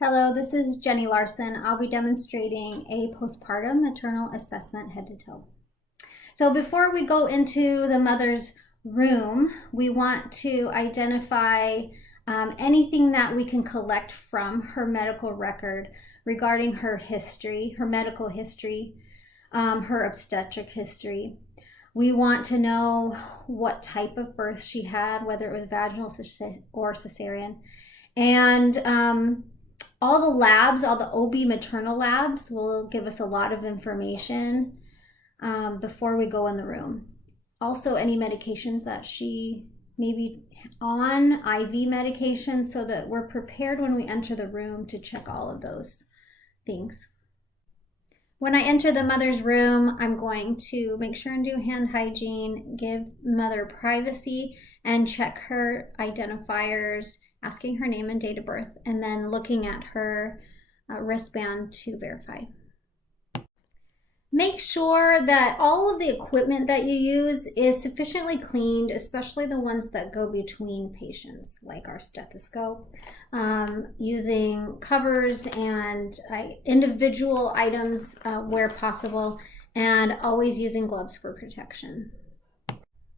Hello, this is Jenny Larson. I'll be demonstrating a postpartum maternal assessment head to toe. So before we go into the mother's room, we want to identify anything that we can collect from her medical record regarding her history, her medical history, her obstetric history. We want to know what type of birth she had, whether it was vaginal or cesarean. And all the labs, all the OB maternal labs will give us a lot of information before we go in the room. Also, any medications that she may be on, IV medication, so that we're prepared when we enter the room to check all of those things. When I enter the mother's room, I'm going to make sure and do hand hygiene, give mother privacy, and check her identifiers, asking her name and date of birth, and then looking at her wristband to verify. Make sure that all of the equipment that you use is sufficiently cleaned, especially the ones that go between patients, like our stethoscope, using covers and individual items where possible, and always using gloves for protection.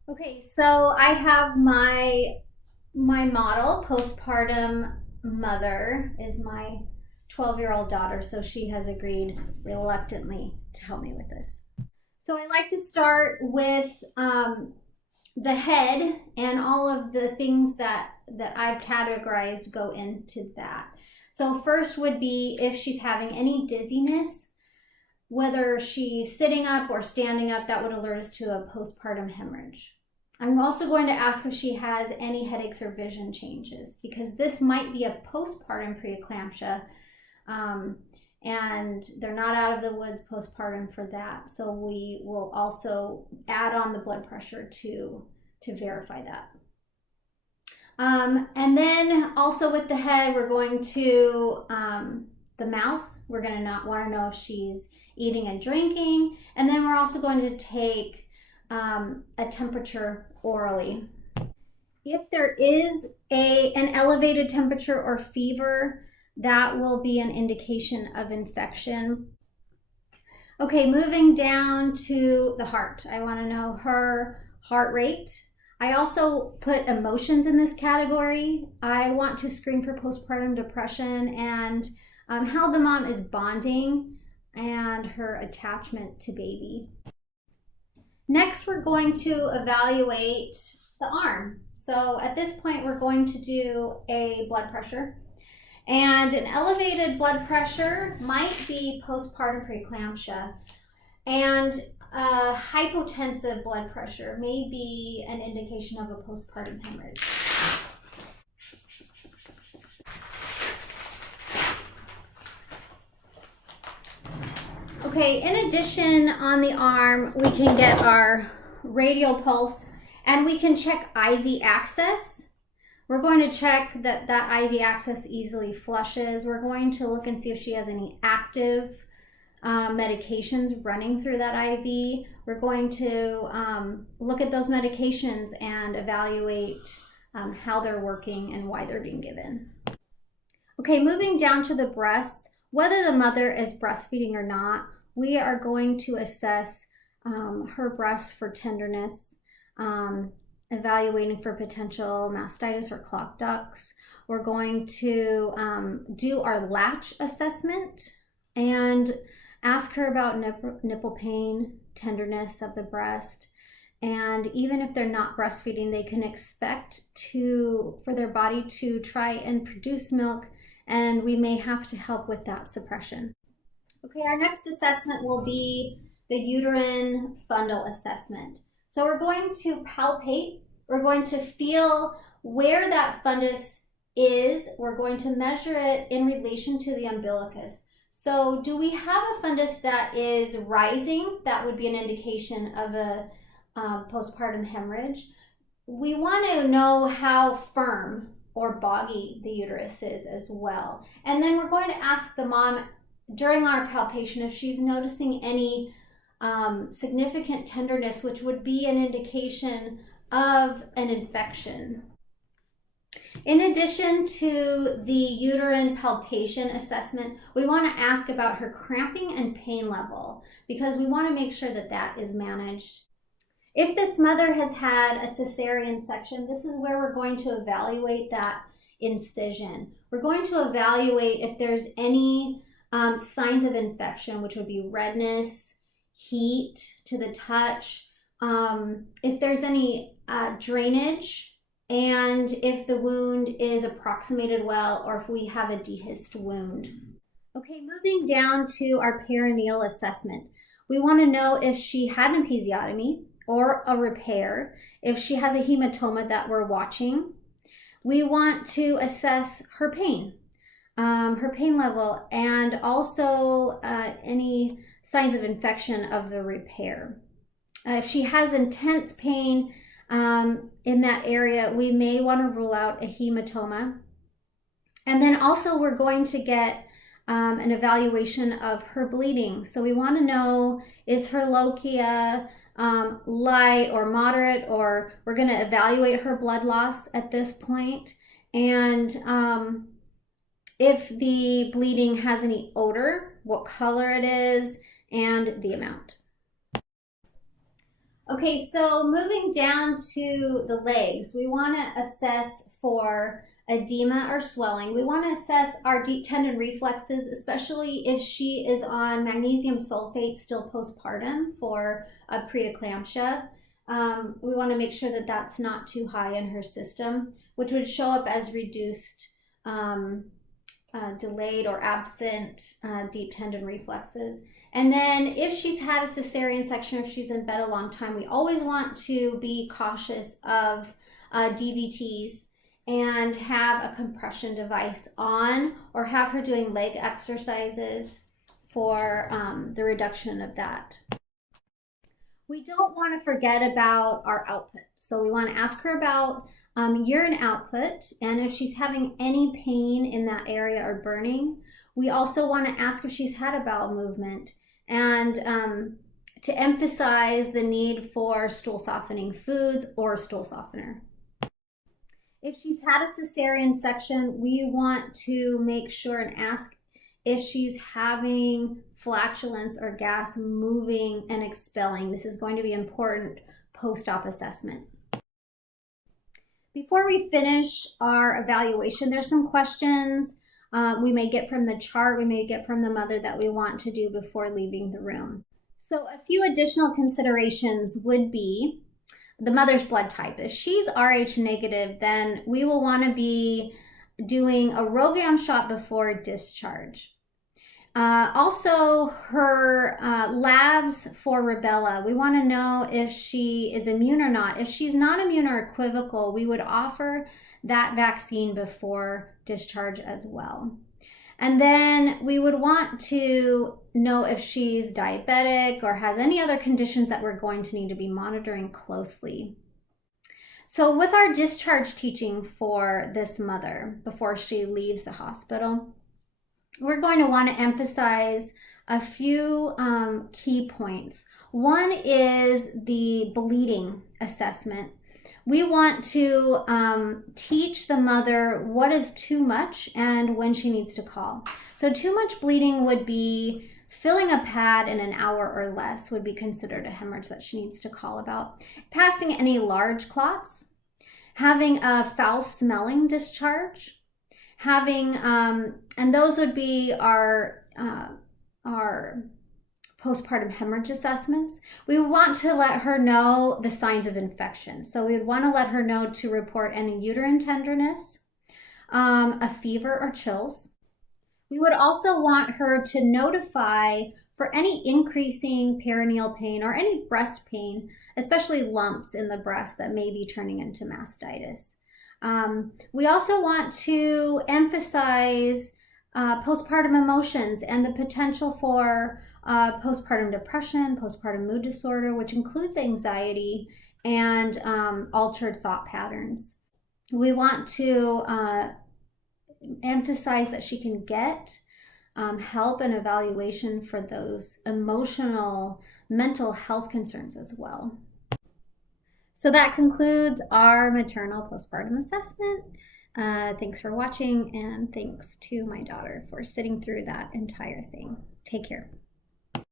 Okay, so I have my model. Postpartum mother is my 12-year-old daughter, so she has agreed reluctantly to help me with this. So I like to start with the head, and all of the things that I've categorized go into that. So first would be if she's having any dizziness, whether she's sitting up or standing up, that would alert us to a postpartum hemorrhage. I'm also going to ask if she has any headaches or vision changes, because this might be a postpartum preeclampsia, and they're not out of the woods postpartum for that. So we will also add on the blood pressure to verify that. And then also with the head, we're going to the mouth. We're going to want to know if she's eating and drinking. And then we're also going to take a temperature orally. If there is an elevated temperature or fever, that will be an indication of infection. Okay, moving down to the heart. I want to know her heart rate. I also put emotions in this category. I want to screen for postpartum depression and how the mom is bonding and her attachment to baby. Next, we're going to evaluate the arm. So at this point, we're going to do a blood pressure. And an elevated blood pressure might be postpartum preeclampsia. And a hypotensive blood pressure may be an indication of a postpartum hemorrhage. Okay, in addition, on the arm, we can get our radial pulse, and we can check IV access. We're going to check that IV access easily flushes. We're going to look and see if she has any active medications running through that IV. We're going to look at those medications and evaluate how they're working and why they're being given. Okay, moving down to the breasts, whether the mother is breastfeeding or not, we are going to assess her breasts for tenderness, evaluating for potential mastitis or clogged ducts. We're going to do our latch assessment and ask her about nipple pain, tenderness of the breast, and even if they're not breastfeeding, they can expect for their body to try and produce milk, and we may have to help with that suppression. Okay, our next assessment will be the uterine fundal assessment. So we're going to palpate, we're going to feel where that fundus is, we're going to measure it in relation to the umbilicus. So do we have a fundus that is rising? That would be an indication of a postpartum hemorrhage. We want to know how firm or boggy the uterus is as well. And then we're going to ask the mom during our palpation if she's noticing any significant tenderness, which would be an indication of an infection. In addition to the uterine palpation assessment, we want to ask about her cramping and pain level because we want to make sure that that is managed. If this mother has had a cesarean section, this is where we're going to evaluate that incision. We're going to evaluate if there's any signs of infection, which would be redness, heat to the touch, if there's any drainage, and if the wound is approximated well, or if we have a dehisced wound. Okay, moving down to our perineal assessment. We want to know if she had an episiotomy or a repair, if she has a hematoma that we're watching. We want to assess her pain level, and also any signs of infection of the repair. If she has intense pain in that area, we may want to rule out a hematoma. And then also we're going to get an evaluation of her bleeding. So we want to know, is her lochia light or moderate, or we're going to evaluate her blood loss at this point. And if the bleeding has any odor, what color it is, and the amount. Okay, so moving down to the legs, we want to assess for edema or swelling. We want to assess our deep tendon reflexes, especially if she is on magnesium sulfate still postpartum for a preeclampsia. We want to make sure that that's not too high in her system, which would show up as reduced, delayed or absent deep tendon reflexes. And then if she's had a cesarean section, if she's in bed a long time, we always want to be cautious of DVTs and have a compression device on, or have her doing leg exercises for the reduction of that. We don't want to forget about our output. So we want to ask her about urine output, and if she's having any pain in that area or burning. We also want to ask if she's had a bowel movement, and to emphasize the need for stool softening foods or stool softener. If she's had a cesarean section, we want to make sure and ask if she's having flatulence or gas moving and expelling. This is going to be important post-op assessment. Before we finish our evaluation, there's some questions we may get from the chart, we may get from the mother that we want to do before leaving the room. So a few additional considerations would be the mother's blood type. If she's Rh negative, then we will want to be doing a RhoGAM shot before discharge. Also, her labs for rubella, we want to know if she is immune or not. If she's not immune or equivocal, we would offer that vaccine before discharge as well. And then we would want to know if she's diabetic or has any other conditions that we're going to need to be monitoring closely. So with our discharge teaching for this mother before she leaves the hospital, we're going to want to emphasize a few key points. One is the bleeding assessment. We want to teach the mother what is too much and when she needs to call. So too much bleeding would be filling a pad in an hour or less would be considered a hemorrhage that she needs to call about. Passing any large clots, having a foul smelling discharge, having, and those would be our postpartum hemorrhage assessments. We want to let her know the signs of infection. So we would want to let her know to report any uterine tenderness, a fever or chills. We would also want her to notify for any increasing perineal pain or any breast pain, especially lumps in the breast that may be turning into mastitis. We also want to emphasize postpartum emotions and the potential for postpartum depression, postpartum mood disorder, which includes anxiety and altered thought patterns. We want to emphasize that she can get help and evaluation for those emotional, mental health concerns as well. So that concludes our maternal postpartum assessment. Thanks for watching, and thanks to my daughter for sitting through that entire thing. Take care.